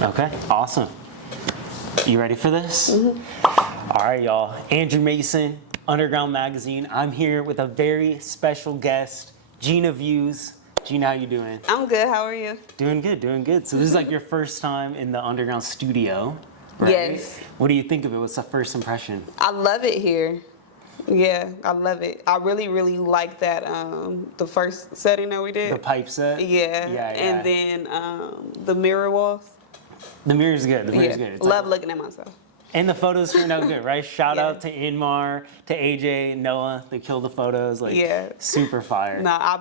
Okay, awesome. You ready for this? All right, y'all. Andrew Mason, UNDRGRND Magazine. I'm here with a very special guest, Gina Views. Gina, how you doing? I'm good. How are you? Doing good, doing good. So this is like your first time in the UNDRGRND studio, right? Yes. What do you think of it? What's the first impression? I love it here. Yeah, I love it. I really, really like that, the first setting that we did. The pipe set? Yeah. And then the mirror walls. The mirror's good. The mirror's good. It's Love looking at myself. And the photos turned out good, right? Shout Yeah. out to Inmar, to AJ, Noah. They killed the photos. Like, Yeah. super fire. No, I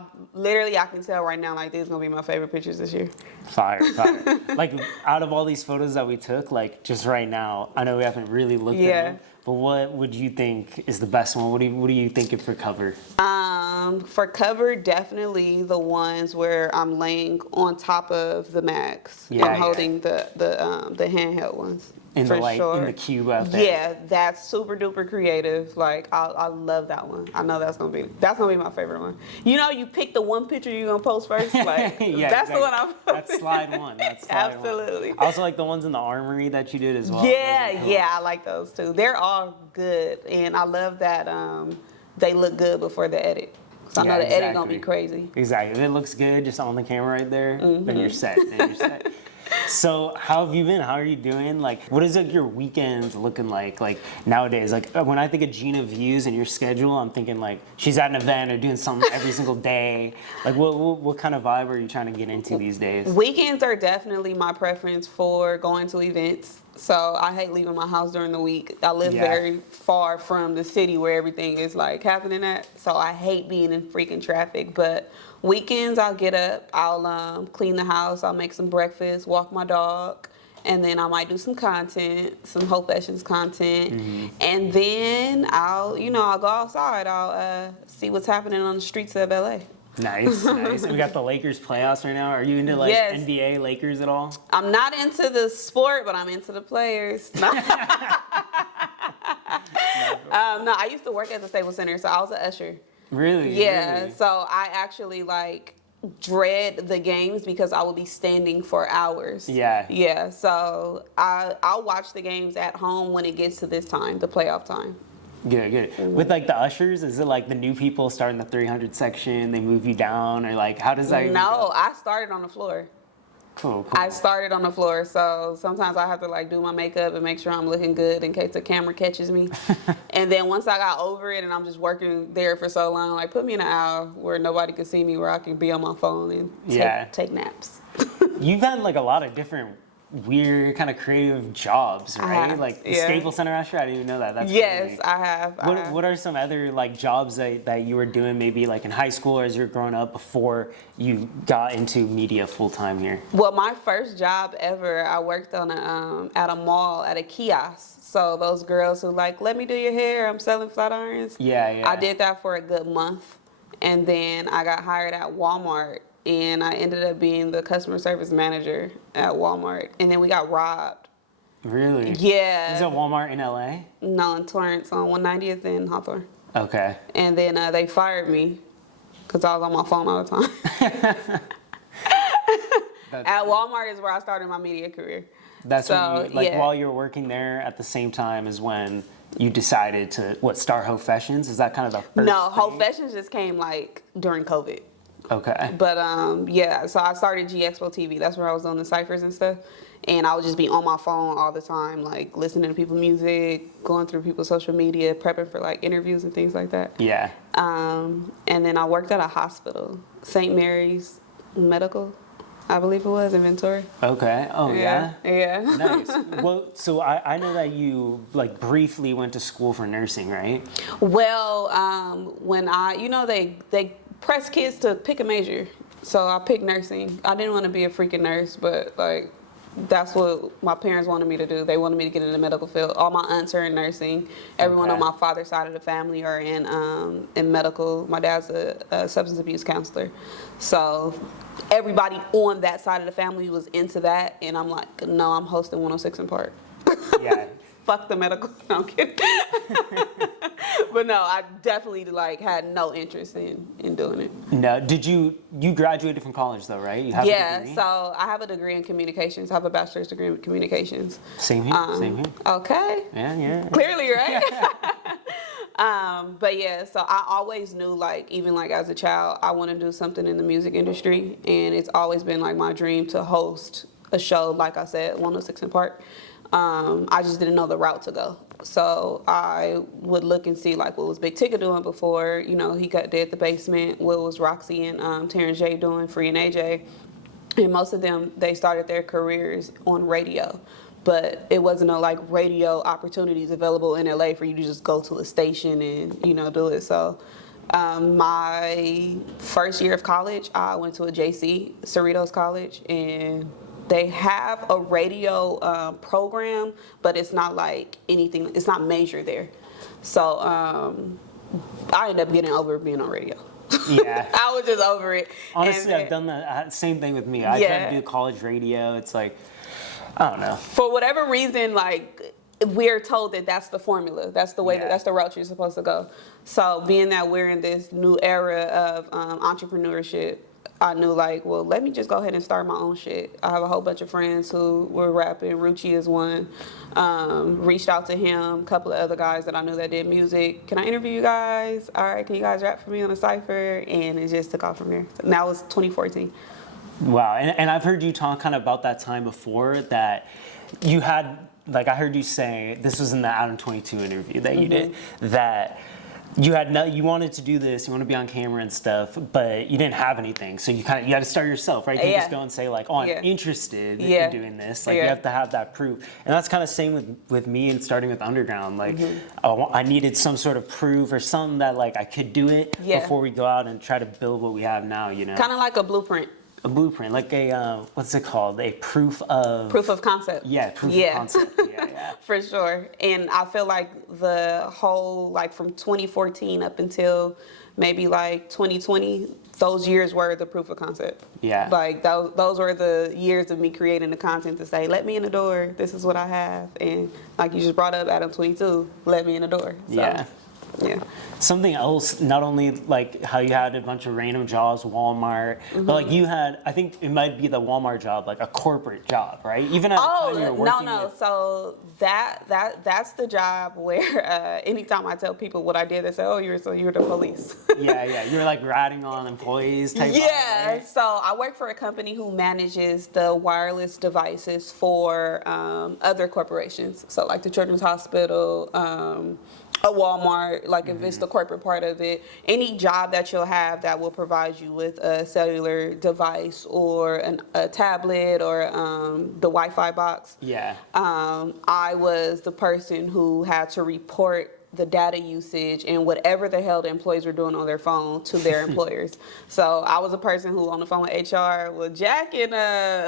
can tell right now, like, these are going to be my favorite pictures this year. Fire, fire. Like, out of all these photos that we took, like, just right now, I know we haven't really looked at them, but what would you think is the best one? What are you thinking for cover? For cover, definitely the ones where I'm laying on top of the mags. Yeah, I'm holding the handheld ones. In for the like sure. in the cube out there. Yeah, that's super duper creative. Like I love that one. I know that's gonna be my favorite one. You know, you pick the one picture you're gonna post first. Like Yeah, that's exactly. the one I'm posting. That's slide one. That's slide Absolutely. one. I also like the ones in the armory that you did as well. Yeah, Those are cool. yeah, I like those too. They're all good, and I love that they look good before the edit. So I know the edit gonna be crazy. Exactly. If it looks good just on the camera right there, then you're set. Then you're set. So how have you been? How are you doing? Like, what is like your weekends looking like nowadays? Like when I think of Gina Views and your schedule, I'm thinking like she's at an event or doing something every single day. Like what kind of vibe are you trying to get into these days? Weekends are definitely my preference for going to events. So I hate leaving my house during the week. I live very far from the city where everything is like happening at. So I hate being in freaking traffic. But weekends I'll get up, I'll clean the house, I'll make some breakfast, walk my dog, and then I might do some content, some Hope Sessions content. And then I'll go outside. I'll see what's happening on the streets of LA. Nice, nice. And we got the Lakers playoffs right now. Are you into like NBA Lakers at all? I'm not into the sport, but I'm into the players. No, I used to work at the Staples Center, so I was an usher. Really? Yeah, Really? so I actually dread the games because I will be standing for hours. Yeah. Yeah, so I'll watch the games at home when it gets to this time, the playoff time. Good, good. With like the ushers, is it like the new people start in the 300 section, they move you down, or like how does that even go? I started on the floor. Cool, cool. I started on the floor, so sometimes I have to like do my makeup and make sure I'm looking good in case the camera catches me. And then once I got over it and I'm just working there for so long, like put me in an aisle where nobody can see me, where I can be on my phone and take naps. You've had like a lot of different weird kind of creative jobs, right? Like the Staples Center usher, I didn't even know that. That's yes, I have. What are some other like jobs that you were doing maybe like in high school or as you were growing up before you got into media full time here? Well, my first job ever, I worked on at a mall at a kiosk. So those girls who like, let me do your hair, I'm selling flat irons. Yeah. I did that for a good month, and then I got hired at Walmart. And I ended up being the customer service manager at Walmart. And then we got robbed. Really? Yeah. Is it Walmart in LA? No, in Torrance on 190th and Hawthorne. Okay. And then they fired me because I was on my phone all the time. At Walmart is where I started my media career. That's so, when while you were working there at the same time as when you decided to, start Hope Sessions? Is that kind of the first No, thing? Hope Sessions just came during COVID. Okay. But so I started G-Expo TV. That's where I was doing the ciphers and stuff. And I would just be on my phone all the time, like listening to people's music, going through people's social media, prepping for like interviews and things like that. Yeah. And then I worked at a hospital, St. Mary's Medical, I believe it was, in Ventura. Okay. Oh, yeah? Yeah. Nice. Well, so I know that you like briefly went to school for nursing, right? Well, when they press kids to pick a major. So I picked nursing. I didn't want to be a freaking nurse, but like that's what my parents wanted me to do. They wanted me to get in the medical field. All my aunts are in nursing. Everyone on my father's side of the family are in medical. My dad's a substance abuse counselor. So everybody on that side of the family was into that, and I'm like, no, I'm hosting 106 in Park. Yeah. fuck the medical. No, I'm kidding. But no, I definitely like had no interest in doing it. No, did you graduated from college though, right? You have a degree? So I have a degree in communications. I have a bachelor's degree in communications. Same here. Same here. Okay. Yeah. Clearly, right? But yeah, so I always knew, like, even like as a child, I want to do something in the music industry, and it's always been like my dream to host a show, like I said, 106 in Park. I just didn't know the route to go. So I would look and see like what was Big Tigger doing before, you know, he did The Basement, what was Roxy and Terrence J doing, Free and AJ. And most of them, they started their careers on radio. But it wasn't no like radio opportunities available in LA for you to just go to a station and, you know, do it. So my first year of college, I went to a JC, Cerritos College, and they have a radio program, but it's not like anything, it's not major there. So I ended up getting over being on radio. Yeah. I was just over it. Honestly, I've done the same thing with me. I tried to do college radio. It's like, I don't know. For whatever reason, like, we're told that that's the formula. That's the way, that's the route you're supposed to go. So being that we're in this new era of entrepreneurship, I knew like, well, let me just go ahead and start my own shit. I have a whole bunch of friends who were rapping. Ruchi is one. Reached out to him, a couple of other guys that I knew that did music. Can I interview you guys? All right, can you guys rap for me on a cypher? And it just took off from there. So that was 2014. Wow, and I've heard you talk kind of about that time before that you had, like I heard you say, this was in the Adam 22 interview that you did, that you wanted to do this, you want to be on camera and stuff, but you didn't have anything, so you had to start yourself, right? You can't just go and say like, oh, I'm interested in doing this. Like you have to have that proof, and that's kind of same with me and starting with Underground. Like I needed some sort of proof or something that like I could do it before we go out and try to build what we have now. You know, kind of like a blueprint. A blueprint, like a what's it called? A proof of concept. Yeah, proof of concept. Yeah. For sure. And I feel like the whole, like from 2014 up until maybe like 2020, those years were the proof of concept. Yeah. Like those were the years of me creating the content to say, let me in the door. This is what I have. And like you just brought up Adam 22, let me in the door. So, yeah. Something else, not only like how you had a bunch of random jobs, Walmart, but like you had, I think it might be the Walmart job, like a corporate job, right? Even at the time you were working with... So that's the job where anytime I tell people what I did, they say, oh, you were the police. Yeah. You were like ratting on employees type of, right? So I work for a company who manages the wireless devices for other corporations. So like the Children's Hospital, a Walmart, like if it's the corporate part of it, any job that you'll have that will provide you with a cellular device or a tablet or the Wi-Fi box. I was the person who had to report the data usage and whatever the hell the employees were doing on their phone to their employers. So I was a person who on the phone with HR, well, Jack in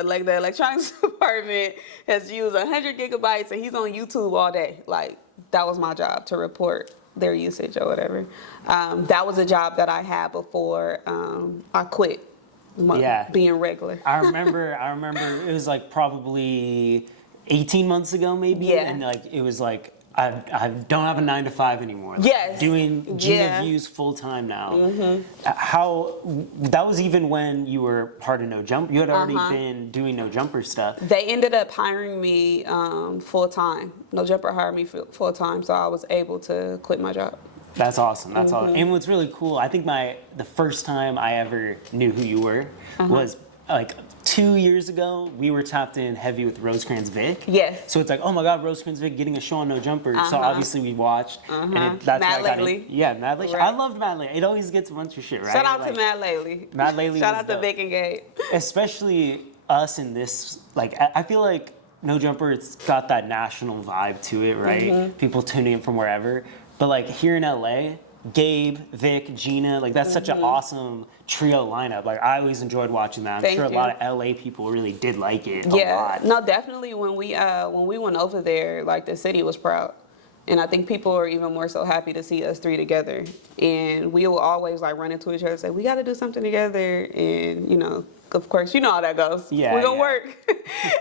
like the electronics department has used 100 gigabytes and he's on YouTube all day. Like, that was my job, to report their usage or whatever. That was a job that I had before I quit being regular. I remember it was like probably 18 months ago maybe, and like it was like I don't have a 9-to-5 anymore. Like, doing Gina Views full time now. How that was even when you were part of No Jumper. You had already been doing No Jumper stuff. They ended up hiring me full time. No Jumper hired me full time, so I was able to quit my job. That's awesome. That's awesome. And what's really cool, I think the first time I ever knew who you were was like 2 years ago. We were tapped in heavy with Rosecrans Vic. So it's like, oh my God, Rosecrans Vic getting a show on No Jumper. So obviously we watched. And that's Matt Lately. Matt Lately. Right. I loved Matt Lately. It always gets a bunch of shit, right? Shout out to Matt Lately. Matt Lately. Shout out to Vic and Gabe. Especially us in this, like, I feel like No Jumper, it's got that national vibe to it, right? People tuning in from wherever. But like here in LA, Gabe, Vic, Gina, like that's such an awesome trio lineup. Like I always enjoyed watching that. I'm sure a lot of LA people really did like it a lot. No, definitely when we went over there, like the city was proud. And I think people are even more so happy to see us three together. And we will always like run into each other and say, we got to do something together. And, you know, of course, you know how that goes. Yeah, We're going to yeah. work.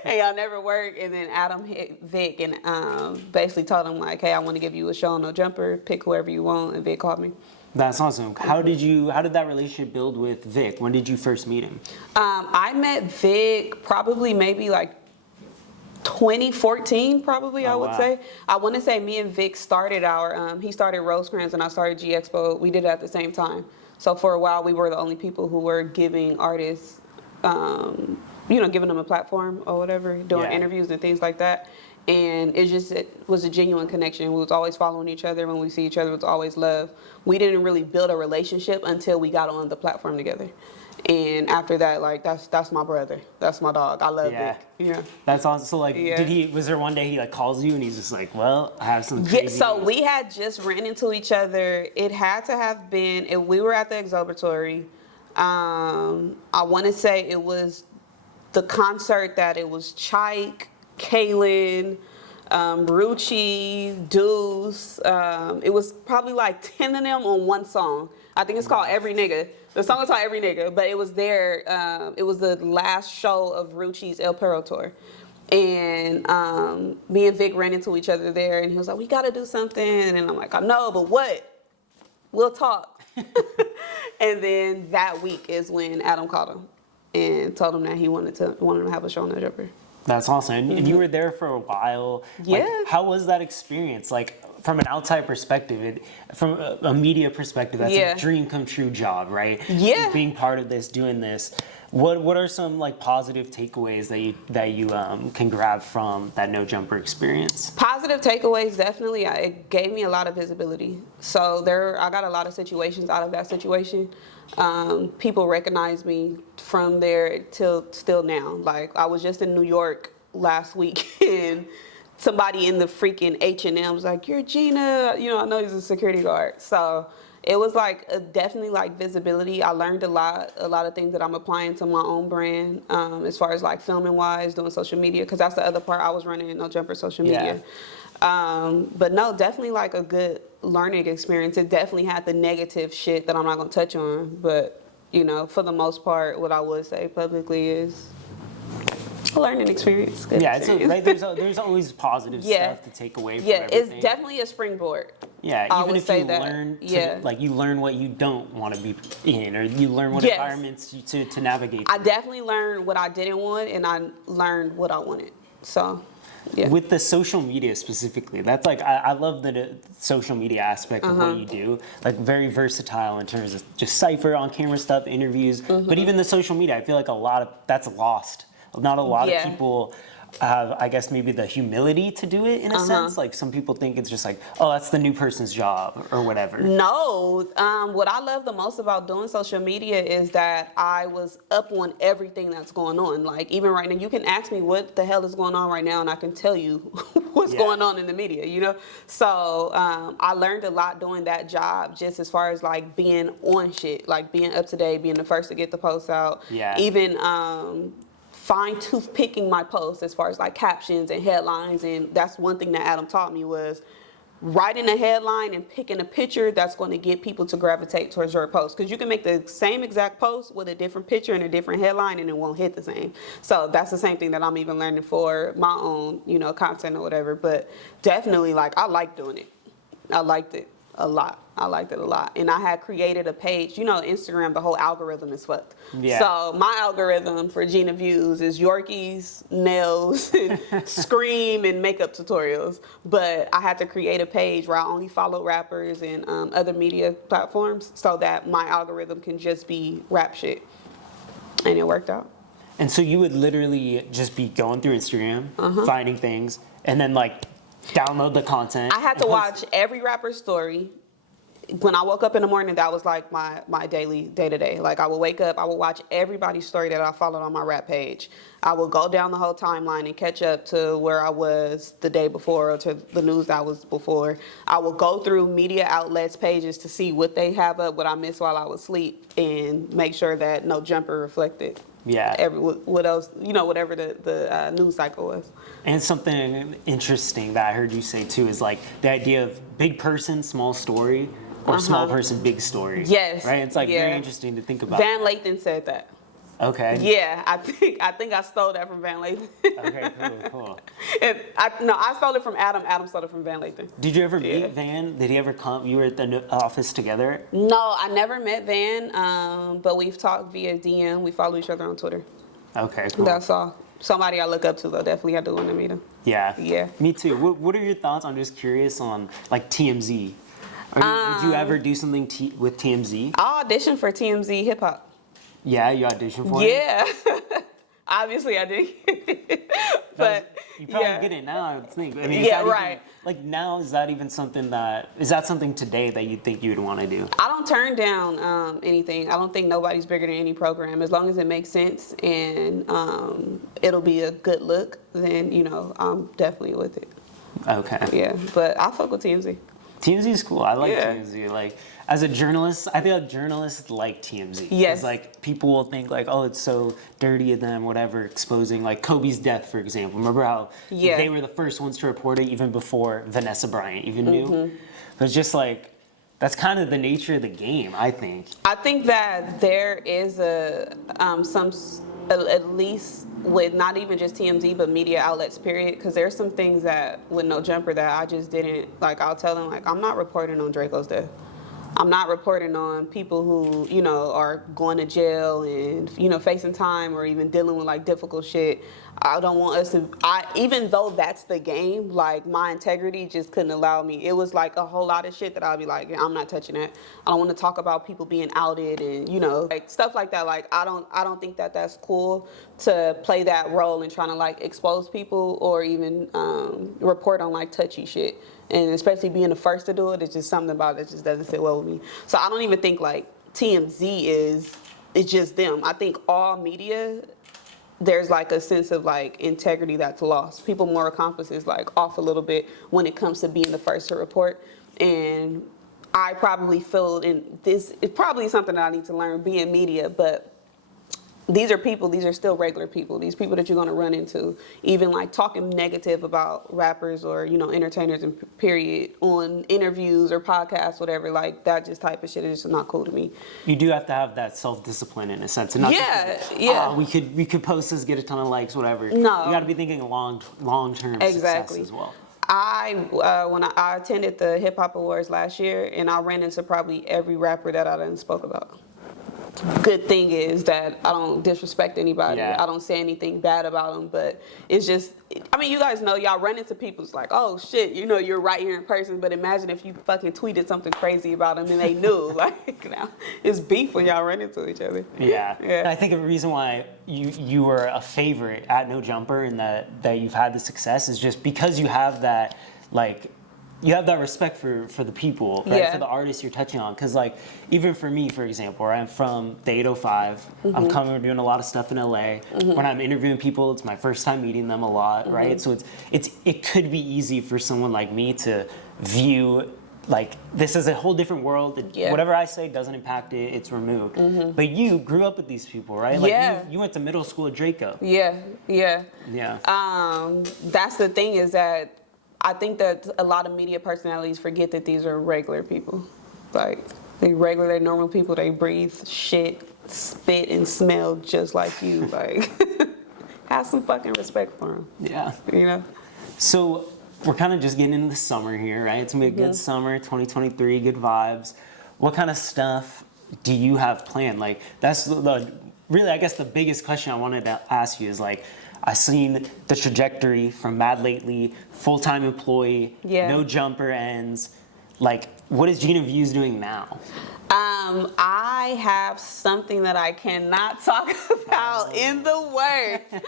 And y'all never work. And then Adam hit Vic and basically told him like, hey, I want to give you a show on No Jumper. Pick whoever you want. And Vic called me. That's awesome. How did that relationship build with Vic? When did you first meet him? I met Vic probably maybe like 2014 probably, I would say. I want to say me and Vic started he started Rosecrans and I started G Expo. We did it at the same time. So for a while we were the only people who were giving artists, you know, giving them a platform or whatever, doing interviews and things like that. And it was a genuine connection. We was always following each other. When we see each other, it was always love. We didn't really build a relationship until we got on the platform together. And after that, like, that's my brother. That's my dog. I love Vic. Yeah. That's awesome. So, like, was there one day he, like, calls you and he's just like, well, I have some crazy so news. we had just ran into each other. It had to have been, we were at the Exobratory. I want to say it was the concert that it was Chike, Kaylin, Rucci, Deuce. It was probably like 10 of them on one song. I think it's called Every Nigga. The song is called Every Nigga, but it was it was the last show of Rucci's El Perro tour. And me and Vic ran into each other there, and he was like, we gotta do something. And I'm like, I know, but what? We'll talk. And then that week is when Adam called him and told him that he wanted to have a show on No Jumper. That's awesome. And you were there for a while. Yeah. Like, how was that experience? Like, from an outside perspective, from a media perspective, that's a dream come true job, right? Yeah. Being part of this, doing this. What are some like positive takeaways that you can grab from that No Jumper experience? Positive takeaways, definitely. It gave me a lot of visibility. So I got a lot of situations out of that situation. People recognize me from there till still now. Like, I was just in New York last week and somebody in the freaking H&M was like, you're Gina. You know, I know he's a security guard. So it was like definitely like visibility. I learned a lot of things that I'm applying to my own brand, as far as like filming wise, doing social media, because that's the other part. I was running No Jumper social media. But no, definitely like a good learning experience. It definitely had the negative shit that I'm not gonna touch on, but you know, for the most part, what I would say publicly is a learning experience. Right, there's always positive stuff to take away from everything. It's definitely a springboard. Yeah, even if you learn like you learn what you don't want to be in, or you learn what environments to navigate through. I definitely learned what I didn't want, and I learned what I wanted. So with the social media specifically, that's like, I love the social media aspect of what you do. Like, very versatile in terms of just cypher, on camera stuff, interviews, but even the social media, I feel like that's lost. Not a lot of people have, I guess, maybe the humility to do it in a sense. Like, some people think it's just like, oh, that's the new person's job or whatever. No, what I love the most about doing social media is that I was up on everything that's going on. Like, even right now, you can ask me what the hell is going on right now, and I can tell you what's going on in the media, you know? So I learned a lot doing that job, just as far as like being on shit, like being up to date, being the first to get the posts out. Even fine-tooth picking my posts as far as like captions and headlines. And that's one thing that Adam taught me, was writing a headline and picking a picture that's going to get people to gravitate towards your post. Because you can make the same exact post with a different picture and a different headline and it won't hit the same. So that's the same thing that I'm even learning for my own, you know, content or whatever. But definitely, like, I like doing it. I liked it a lot. I liked it a lot. And I had created a page. You know, Instagram, the whole algorithm is fucked. So my algorithm for Gina Views is Yorkies, nails, and scream and makeup tutorials. But I had to create a page where I only follow rappers and other media platforms so that my algorithm can just be rap shit. And it worked out. And so you would literally just be going through Instagram, finding things, and then like download the content. I had to watch every rapper's story. When I woke up in the morning, that was like my daily day-to-day. Like, I would wake up, I would watch everybody's story that I followed on my rap page. I would go down the whole timeline and catch up to where I was the day before, or to the news that was before. I would go through media outlets' pages to see what they have up, what I missed while I was asleep, and make sure that No Jumper reflected Yeah. what else, whatever the news cycle was. And something interesting that I heard you say too is like the idea of big person, small story, or small person, big story. Yes. Right? It's like very interesting to think about. Van Lathan said that. Okay. Yeah, I think I stole that from Van Lathan. Okay, cool. And I stole it from Adam. Adam stole it from Van Lathan. Did you ever meet Van? Did he ever come? You were at the office together? No, I never met Van, but we've talked via DM. We follow each other on Twitter. Okay, cool. That's all. Somebody I look up to, though. Definitely, I do want to meet him. Yeah. Yeah. Me too. What are your thoughts? I'm just curious on like TMZ. Would you ever do something with TMZ? I auditioned for TMZ Hip Hop. Yeah, you auditioned for it? Yeah. Obviously, I did. But you probably get it now, I would think. I mean, right. Like now, is that something today that you think you would want to do? I don't turn down anything. I don't think nobody's bigger than any program. As long as it makes sense and it'll be a good look, then, I'm definitely with it. Okay. Yeah, but I fuck with TMZ. TMZ is cool. I like TMZ. Like, as a journalist, I think journalists like TMZ. Yes. Like, people will think like, oh, it's so dirty of them, whatever, exposing like Kobe's death, for example. Remember how they were the first ones to report it even before Vanessa Bryant even knew? But it's just like, that's kind of the nature of the game, I think. I think that there is at least with not even just TMZ, but media outlets, period, because there's some things that with No Jumper that I just didn't, like, I'll tell them, like, I'm not reporting on Draco's death. I'm not reporting on people who, are going to jail and, facing time or even dealing with, like, difficult shit. I don't want us to, even though that's the game, like, my integrity just couldn't allow me. It was, like, a whole lot of shit that I'll be like, yeah, I'm not touching that. I don't want to talk about people being outed and, like, stuff like that. Like, I don't think that that's cool to play that role in trying to, like, expose people or even report on, like, touchy shit. And especially being the first to do it, it's just something about it just doesn't sit well with me. So I don't even think, like, TMZ it's just them. I think all media, there's like a sense of like integrity that's lost. People more accomplices like off a little bit when it comes to being the first to report. And I probably feel it's probably something that I need to learn being media, but these are people, these are still regular people. These people that you're gonna run into, even like talking negative about rappers or, entertainers in period on interviews or podcasts, whatever, like that just type of shit is just not cool to me. You do have to have that self-discipline in a sense. And not we could post this, get a ton of likes, whatever. No. You gotta be thinking long-term success as well. When I attended the Hip Hop Awards last year, and I ran into probably every rapper that I done spoke about. Good thing is that I don't disrespect anybody. I don't say anything bad about them, but it's just, I mean, you guys know, y'all run into people, it's like, oh shit, you're right here in person, but imagine if you fucking tweeted something crazy about them and they knew. Like, now, it's beef when y'all run into each other. Yeah. And I think a reason why you were a favorite at No Jumper and that you've had the success is just because you have that, like, you have that respect for the people, right? For the artists you're touching on. Because, like, even for me, for example, right? I'm from the 805. I'm coming, doing a lot of stuff in LA. When I'm interviewing people, it's my first time meeting them a lot, right? So it could be easy for someone like me to view, like, this is a whole different world. Whatever I say doesn't impact it, it's removed. But you grew up with these people, right? Like, you went to middle school at Draco. Yeah. That's the thing is that I think that a lot of media personalities forget that these are regular people. Like, they're normal people. They breathe shit, spit, and smell just like you. Like, have some fucking respect for them. Yeah. So we're kind of just getting into the summer here, right? It's gonna be a good summer, 2023, good vibes. What kind of stuff do you have planned? Like, that's really, I guess the biggest question I wanted to ask you is, like, I've seen the trajectory from Mad Lately, full-time employee, No Jumper ends. Like, what is Gina Views doing now? I have something that I cannot talk about in the words,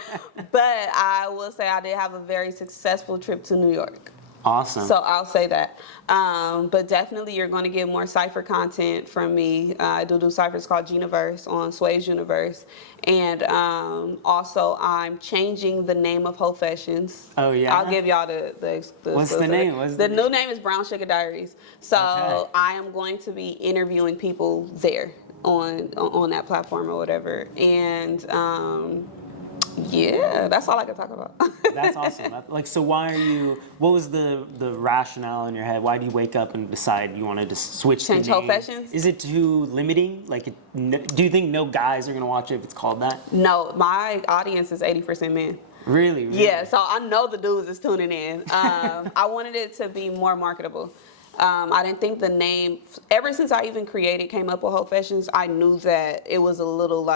but I will say I did have a very successful trip to New York. Awesome. So I'll say that. But definitely you're going to get more Cypher content from me. I do Cyphers called Gina Verse on Sway's Universe. And also I'm changing the name of Professions. Oh, yeah? I'll give y'all the What's the name? The new name is Brown Sugar Diaries. So I am going to be interviewing people there. on that platform or whatever. And yeah, that's all I can talk about. That's awesome. Like, so why are you? What was the rationale in your head? Why do you wake up and decide you wanted to switch Change the name? professions? Is it too limiting? Like, do you think no guys are gonna watch it if it's called that? No, my audience is 80% men. Really? Yeah, so I know the dudes is tuning in. I wanted it to be more marketable. I didn't think the name, ever since I even came up with Whole Fashions, I knew that it was a little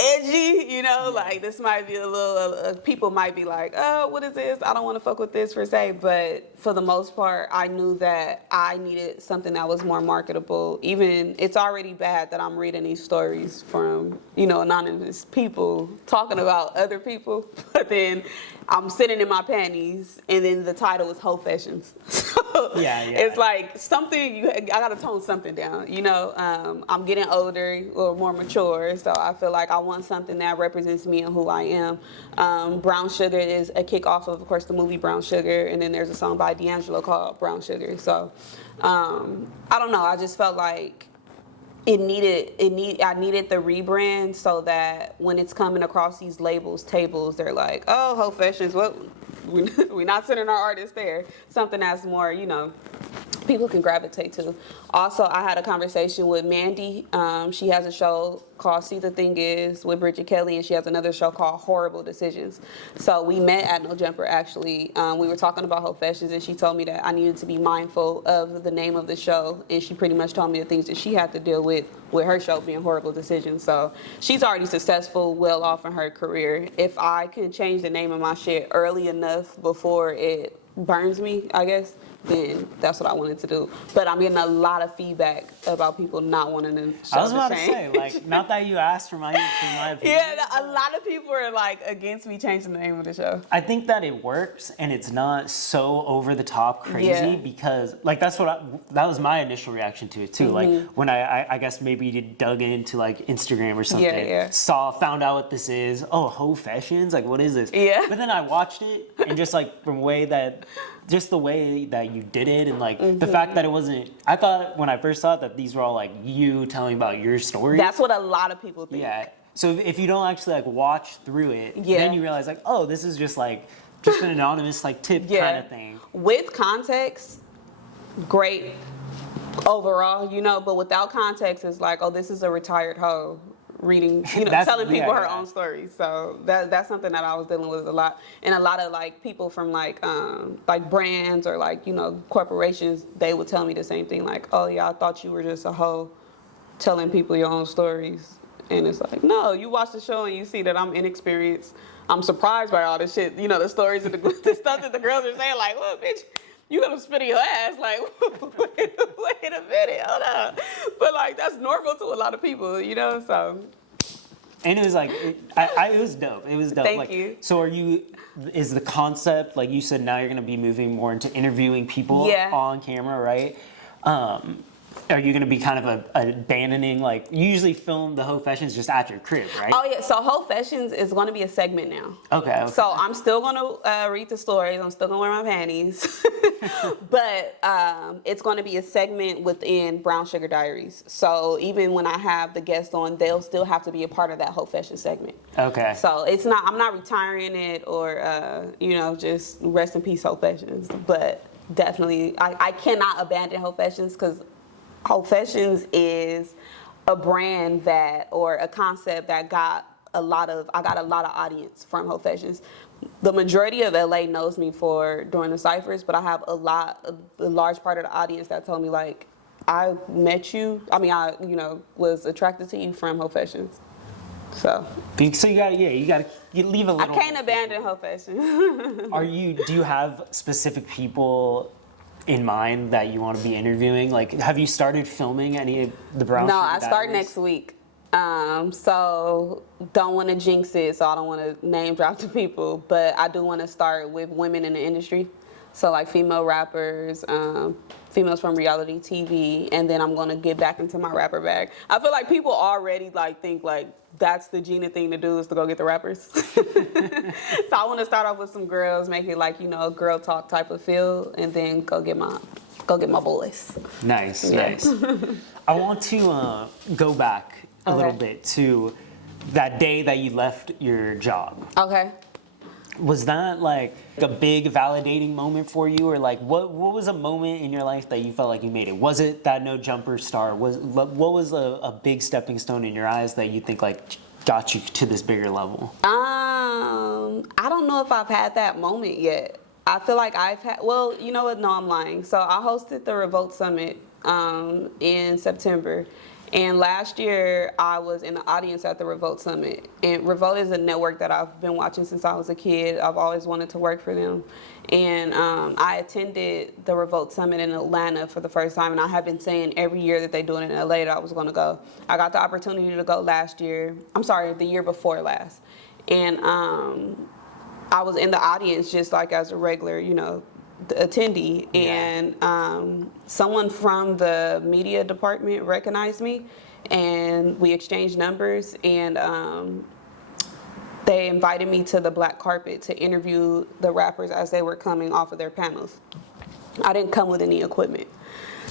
edgy, you know, like this might be a little, people might be like, oh, what is this? I don't want to fuck with this per se, but for the most part, I knew that I needed something that was more marketable. Even, it's already bad that I'm reading these stories from, you know, anonymous people talking about other people, but then I'm sitting in my panties, and then the title is Whole Fashions. Yeah. It's like something, I gotta tone something down, you know. I'm getting older, a little more mature, so I feel like I want something that represents me and who I am. Brown Sugar is a kickoff of course, the movie Brown Sugar, and then there's a song by D'Angelo called Brown Sugar. So, I don't know, I just felt like I needed the rebrand so that when it's coming across these tables, they're like, oh, Whole Fashions, what? We're not sending our artists there. Something that's more, you know, people can gravitate to. Also, I had a conversation with Mandy. She has a show called See the Thing Is with Bridget Kelly, and she has another show called Horrible Decisions. So we met at No Jumper, actually. We were talking about Whole Fashions, and she told me that I needed to be mindful of the name of the show, and she pretty much told me the things that she had to deal with her show being Horrible Decisions. So she's already successful, well off in her career. If I can change the name of my shit early enough before it burns me, I guess, then that's what I wanted to do. But I'm getting a lot of feedback about people not wanting to show I was about the to change. say, like, not that you asked for my opinion. Yeah, a lot of people are like against me changing the name of the show. I think that it works and it's not so over the top crazy Yeah. because, like, that was my initial reaction to it too. Like, when I guess maybe you dug into like Instagram or something, found out what this is. Oh, Whole Fashions? Like, what is this? Yeah. But then I watched it and just like the way that you did it and like the fact that it wasn't, I thought when I first saw it that these were all like you telling about your story. That's what a lot of people think. Yeah. So if you don't actually like watch through it, then you realize like, oh, this is just an anonymous like tip kind of thing. With context, great overall, you know, but without context, it's like, oh, this is a retired hoe reading, you know, telling people her own stories. So that's something that I was dealing with a lot, and a lot of like people from like brands or like, you know, corporations, they would tell me the same thing, like, oh yeah, I thought you were just a hoe telling people your own stories. And it's like, no, you watch the show and you see that I'm inexperienced. I'm surprised by all this shit, you know, the stories and the stuff that the girls are saying, like, well, bitch, you gonna spit in your ass, like, wait a minute, hold on. But like, that's normal to a lot of people, you know, so. And it was like, it was dope. It was dope. Thank you. So is the concept, like you said, now you're gonna be moving more into interviewing people on camera, right? Are you gonna be kind of abandoning, like, you usually film the Whole Fashions just at your crib, right? Oh yeah, so Whole Fashions is gonna be a segment now. Okay. So I'm still gonna read the stories, I'm still gonna wear my panties, but it's gonna be a segment within Brown Sugar Diaries. So even when I have the guests on, they'll still have to be a part of that Whole Fashion segment. Okay. So I'm not retiring it or, you know, just rest in peace Whole Fashions, but definitely, I cannot abandon Whole Fashions because Whole Fashions is a brand or a concept that I got a lot of audience from Whole Fashions. The majority of LA knows me for doing the ciphers, but I have a large part of the audience that told me like, I met you, I was attracted to you from Whole Fashions. So you gotta leave a little. I can't abandon Whole Fashions. Do you have specific people in mind that you want to be interviewing? Like, have you started filming any of the Brown Sugar Diaries? No, I start next week. So don't want to jinx it, so I don't want to name drop the people, but I do want to start with women in the industry. So like female rappers, females from reality TV, and then I'm gonna get back into my rapper bag. I feel like people already like think like that's the Gina thing to do is to go get the rappers. So I want to start off with some girls, make it like, you know, girl talk type of feel, and then go get my boys. Nice, Yeah. nice. I want to go back a little bit to that day that you left your job. Okay. Was that like a big validating moment for you, or like what was a moment in your life that you felt like you made it? Was it that no jumper star? What was a big stepping stone in your eyes that you think like got you to this bigger level? I don't know if I've had that moment yet. I feel like I've had, well, you know what? No, I'm lying. So I hosted the Revolt Summit in September. And last year, I was in the audience at the Revolt Summit. And Revolt is a network that I've been watching since I was a kid. I've always wanted to work for them. And I attended the Revolt Summit in Atlanta for the first time. And I have been saying every year that they do it in LA that I was going to go. I got the opportunity to go last year. I'm sorry, the year before last. And I was in the audience just like as a regular, you know, attendee, and someone from the media department recognized me, and we exchanged numbers, and they invited me to the black carpet to interview the rappers as they were coming off of their panels. I didn't come with any equipment.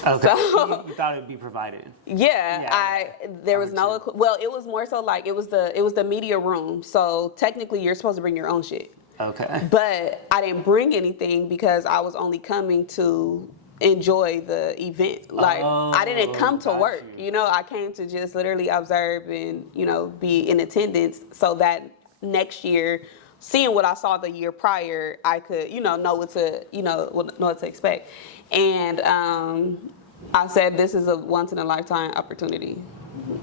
Okay, So, you thought it would be provided. There was no, well, it was more so like it was the media room, so technically you're supposed to bring your own shit. Okay. But I didn't bring anything because I was only coming to enjoy the event. Like, I didn't come to work. You know, I came to just literally observe and, you know, be in attendance so that next year, seeing what I saw the year prior, I could, you know what to expect. And I said, this is a once in a lifetime opportunity.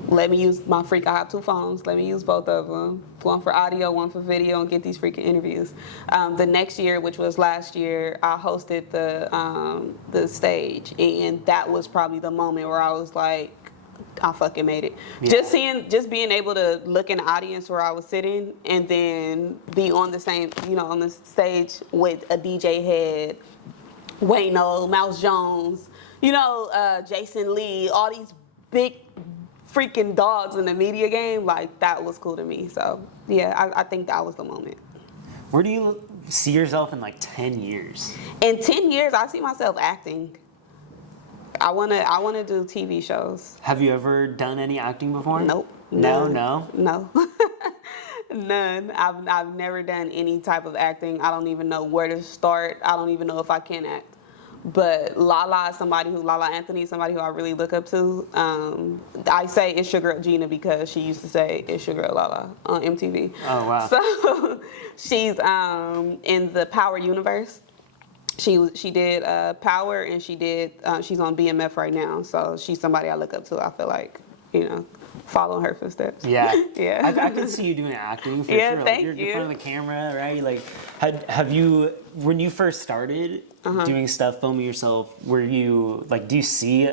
Let me use my I have 2 phones. Let me use both of them. One for audio, one for video, and get these freaking interviews. The next year, which was last year, I hosted the stage, and that was probably the moment where I was like, I fucking made it. Yeah. Just being able to look in the audience where I was sitting, and then be on the same, on the stage with a DJ Head, Wayno, Mouse Jones, Jason Lee, all these big freaking dogs in the media game, like that was cool to me. So yeah, I think that was the moment. Where do you see yourself in like 10 years? In 10 years, I see myself acting. I wanna do TV shows. Have you ever done any acting before? Nope. No. None. I've never done any type of acting. I don't even know where to start. I don't even know if I can act. But Lala Anthony, somebody who I really look up to. I say it's your girl Gina because she used to say it's your girl Lala on MTV. Oh wow! So she's in the Power universe. She did Power, and she's on BMF right now. So she's somebody I look up to. I feel like following her footsteps. Yeah. Yeah. I can see you doing acting for yeah, sure. Thank You're you. in front of the camera, right? Like, have you, when you first started doing stuff, filming yourself, do you see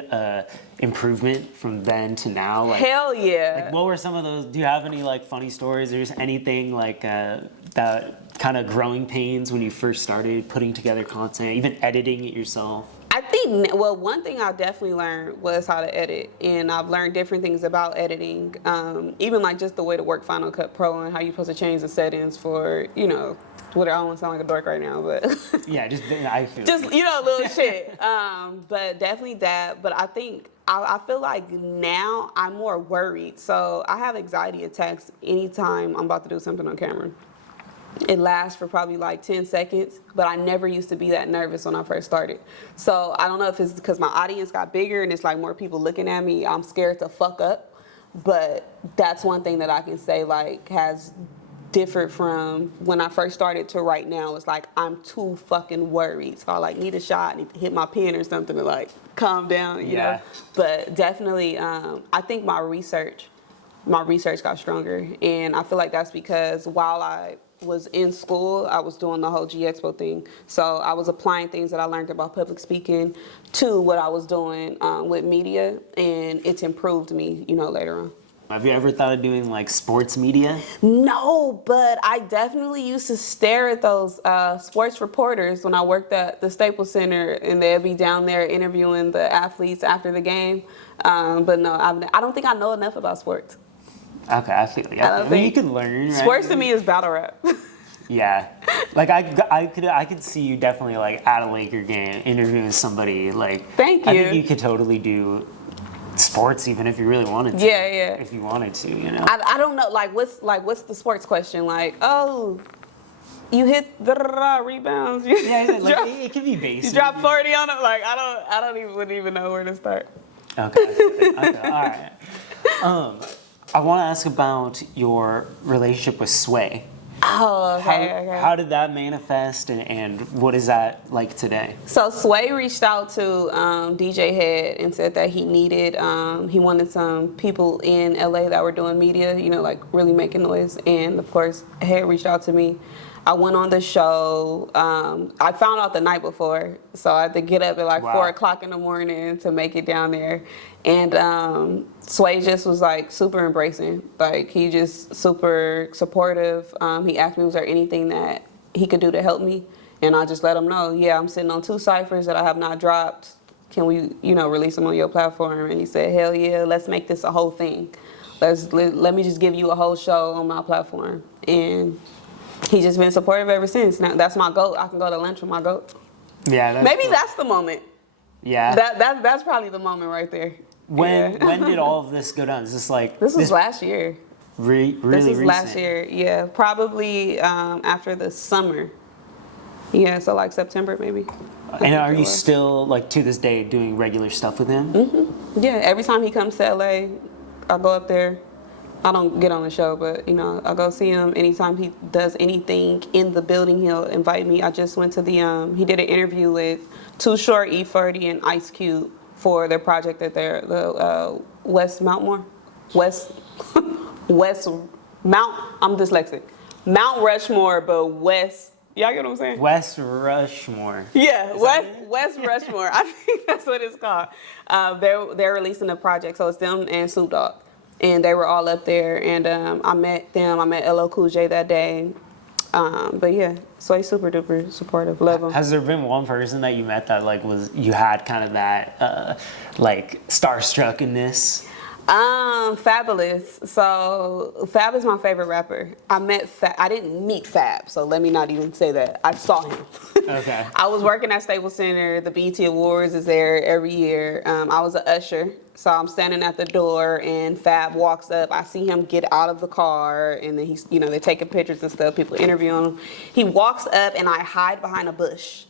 improvement from then to now? Like, hell yeah. Like, what were some of those? Do you have any like funny stories? Or just anything like that kind of growing pains when you first started putting together content, even editing it yourself? I think, one thing I definitely learned was how to edit, and I've learned different things about editing, even like just the way to work Final Cut Pro and how you're supposed to change the settings for, whatever. I don't want to sound like a dork right now, but yeah, I feel just little shit. But definitely that. But I think I feel like now I'm more worried, so I have anxiety attacks anytime I'm about to do something on camera. It lasts for probably like 10 seconds, but I never used to be that nervous when I first started. So I don't know if it's because my audience got bigger and it's like more people looking at me. I'm scared to fuck up, but that's one thing that I can say like has differed from when I first started to right now. It's like I'm too fucking worried. So I like need a shot, need to hit my pen or something to like calm down, you know? But definitely, I think my research got stronger, and I feel like that's because while I was in school, I was doing the whole G-Expo thing. So I was applying things that I learned about public speaking to what I was doing with media, and it's improved me, later on. Have you ever thought of doing like sports media? No, but I definitely used to stare at those sports reporters when I worked at the Staples Center, and they'd be down there interviewing the athletes after the game. But no, I don't think I know enough about sports. Okay, I feel you. I mean, you can learn, right? Sports to me is battle rap. Yeah, like I could see you definitely like at a Laker game interviewing somebody. Like, Thank you. I think you could totally do sports even if you really wanted to. Yeah, yeah. If you wanted to, you know. I don't know. What's the sports question? Like, oh, you hit the rebounds. Yeah, like, it could be basic. You drop 40 on it. Like wouldn't even know where to start. Okay. Okay. All right. I want to ask about your relationship with Sway. Oh, okay. How did that manifest, and what is that like today? So Sway reached out to DJ Head and said that he wanted some people in LA that were doing media, you know, like really making noise. And of course, Head reached out to me. I went on the show. I found out the night before, so I had to get up at like 4 o'clock in the morning to make it down there. And Sway just was like super embracing. Like he just super supportive. He asked me, was there anything that he could do to help me? And I just let him know, yeah, I'm sitting on 2 ciphers that I have not dropped. Can we, you know, release them on your platform? And he said, hell yeah, let's make this a whole thing. Let me just give you a whole show on my platform. And he's just been supportive ever since. Now that's my goat. I can go to lunch with my goat. Yeah. Maybe cool. That's the moment. Yeah. That's probably the moment right there. When did all of this go down? Is this like this was last year? Really this was recent? Last year. Yeah, probably after the summer. Yeah, so like September maybe. And are you still like to this day doing regular stuff with him? Mm-hmm. Yeah. Every time he comes to LA, I go up there. I don't get on the show, but you know, I go see him. Anytime he does anything in the building, he'll invite me. I just went to he did an interview with Too Short, E40, and Ice Cube for their project that they're I'm dyslexic. Mount Rushmore, but West. Y'all get what I'm saying? West Rushmore. Yeah, West Rushmore. I think that's what it's called. They're releasing a project, so it's them and Snoop Dogg. And they were all up there, and I met them. I met LL Cool J that day. But yeah, so he's super duper supportive. Love him. Has there been one person that you met that like you had kind of that like starstruckness? Fabulous. So Fab is my favorite rapper. I didn't meet Fab, so let me not even say that. I saw him. Okay. I was working at Staples Center. The BET Awards is there every year. I was an usher, so I'm standing at the door, and Fab walks up. I see him get out of the car, and then he's, you know, they're taking pictures and stuff. People interviewing him. He walks up, and I hide behind a bush.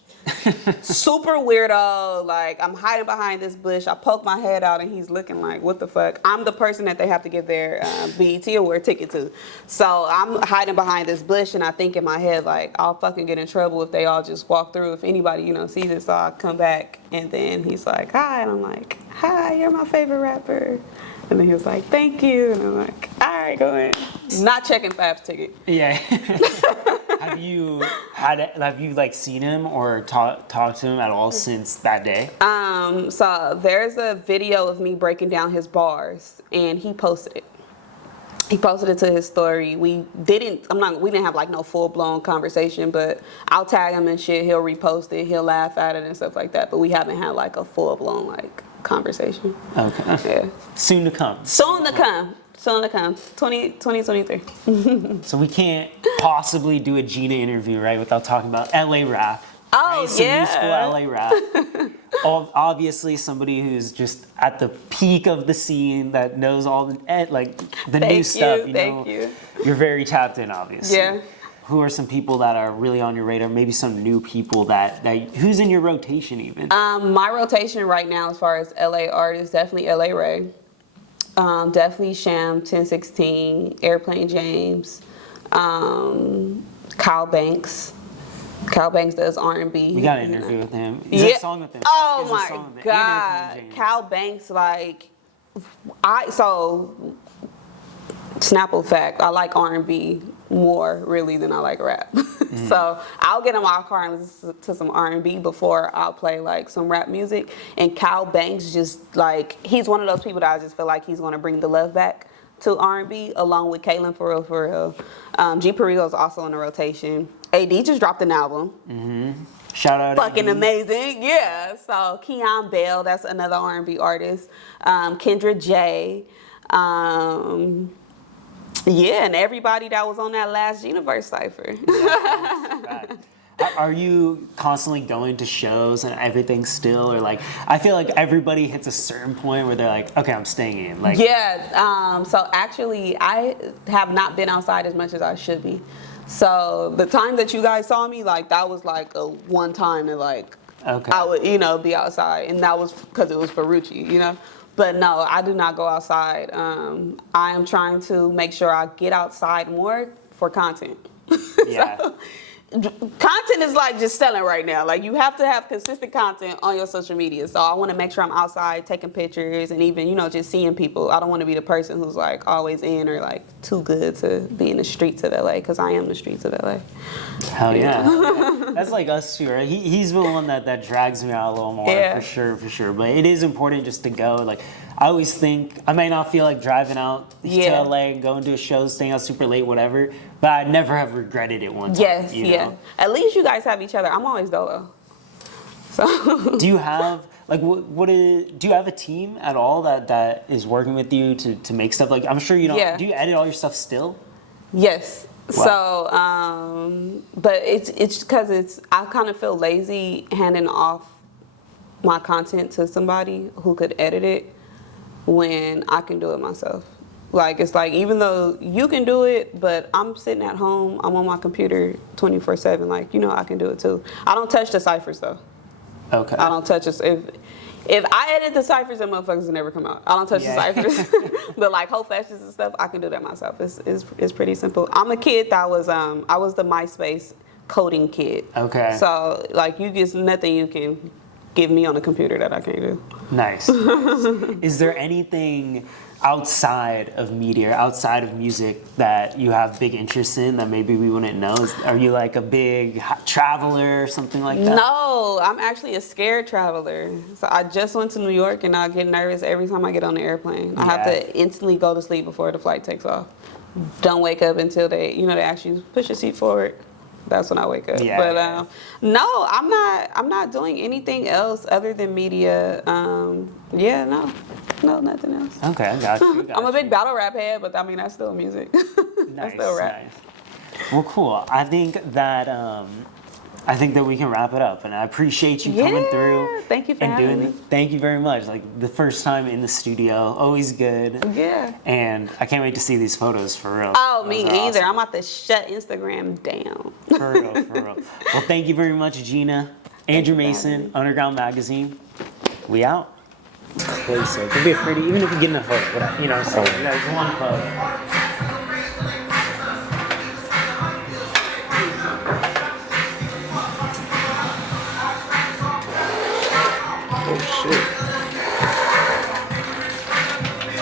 Super weirdo. Like, I'm hiding behind this bush. I poke my head out, and he's looking like, what the fuck? I'm the person that they have to get their BET Award ticket to. So I'm hiding behind this bush, and I think in my head, like, I'll fucking get in trouble if they all just walk through. If anybody, you know, sees this, so I'll come back. And then he's like, hi. And I'm like, hi, you're my favorite rapper. And then he was like, thank you. And I'm like, all right, go in. Not checking Fab's ticket. Yeah. Have you like seen him or talked to him at all since that day? So there's a video of me breaking down his bars, and he posted it. He posted it to his story. We didn't have like no full blown conversation, but I'll tag him and shit. He'll repost it. He'll laugh at it and stuff like that. But we haven't had like a full blown like conversation. Okay. Yeah. Soon to come. 2023. So we can't possibly do a Gina interview, right, without talking about LA rap. Oh, right? Some yeah. new school LA rap. Obviously somebody who's just at the peak of the scene that knows all the new stuff. Thank you. You're very tapped in, obviously. Yeah. Who are some people that are really on your radar? Maybe some new people that who's in your rotation even? My rotation right now, as far as LA artists, definitely LA Ray. Definitely Sham, 1016, Airplane James, Kyle Banks. Kyle Banks does R&B. We got an interview with him. Is there a song with him? Oh my God. Kyle Banks, like, Snapple fact, I like R&B more really than I like rap. Mm-hmm. So I'll get in my car and listen to some R&B before I'll play like some rap music. And Kyle Banks just like, he's one of those people that I just feel like he's gonna bring the love back. to R&B, along with Kaylin For Real. G Perigo is also in the rotation. AD just dropped an album. Shout out. Fucking AD. amazing, yeah. So Keon Bell, that's another R&B artist. Kendra J. Yeah, and everybody that was on that last Universe Cypher. Right. Are you constantly going to shows and everything still, or like I feel like everybody hits a certain point where they're like, okay, I'm staying in. Like, yeah. So actually, I have not been outside as much as I should be. So the time that you guys saw me, like that was like a one time that like okay, I would be outside, and that was because it was for Rucci, But no, I do not go outside. I am trying to make sure I get outside more for content. yeah. So, content is like just selling right now. Like you have to have consistent content on your social media. So I want to make sure I'm outside taking pictures and even, just seeing people. I don't want to be the person who's like always in or like too good to be in the streets of LA, because I am the streets of LA. Hell yeah. That's like us too, right? He's the one that drags me out a little more, Yeah. for sure. But it is important just to go. Like I always think I may not feel like driving out Yeah. to LA and going to a show, staying out super late, whatever. But I never have regretted it one time. Yes, you yeah. know? At least you guys have each other. I'm always dolo. So Do you have like do you have a team at all that is working with you to make stuff? Like I'm sure you don't. Yeah. Do you edit all your stuff still? yes. Wow. So, but it's because I kind of feel lazy handing off my content to somebody who could edit it when I can do it myself. Like, it's like, even though you can do it, but I'm sitting at home, I'm on my computer 24/7, like, I can do it too. I don't touch the ciphers though. Okay. I don't touch it. If I edit the ciphers, then motherfuckers will never come out. I don't touch the ciphers. But like whole fashions and stuff, I can do that myself. It's pretty simple. I'm a kid that was, I was the MySpace coding kid. Okay. So like nothing you can give me on a computer that I can't do. Nice. Is there anything outside of media, outside of music, that you have big interest in that maybe we wouldn't know? Are you like a big traveler or something like that? No, I'm actually a scared traveler. So I just went to New York, and I get nervous every time I get on the airplane. I have to instantly go to sleep before the flight takes off. Don't wake up until they ask you push your seat forward. That's when I wake up. Yeah. But no, I'm not doing anything else other than media. No, nothing else. Okay, I got you. I'm a big battle rap head, but I mean that's still music. Nice, That's still rap. nice. Well, cool. I think that we can wrap it up, and I appreciate you coming through. Thank you for and having doing. me. Thank you very much. Like the first time in the studio, always good. Yeah. And I can't wait to see these photos for real. Oh, me Those are either. awesome. I'm about to shut Instagram down. For real, for real. Well, thank you very much, Gina. Andrew you for Mason, having me. Underground Magazine. We out. Please, so don't be afraid to, even if you get in a photo, whatever, so there's one photo. Oh shit.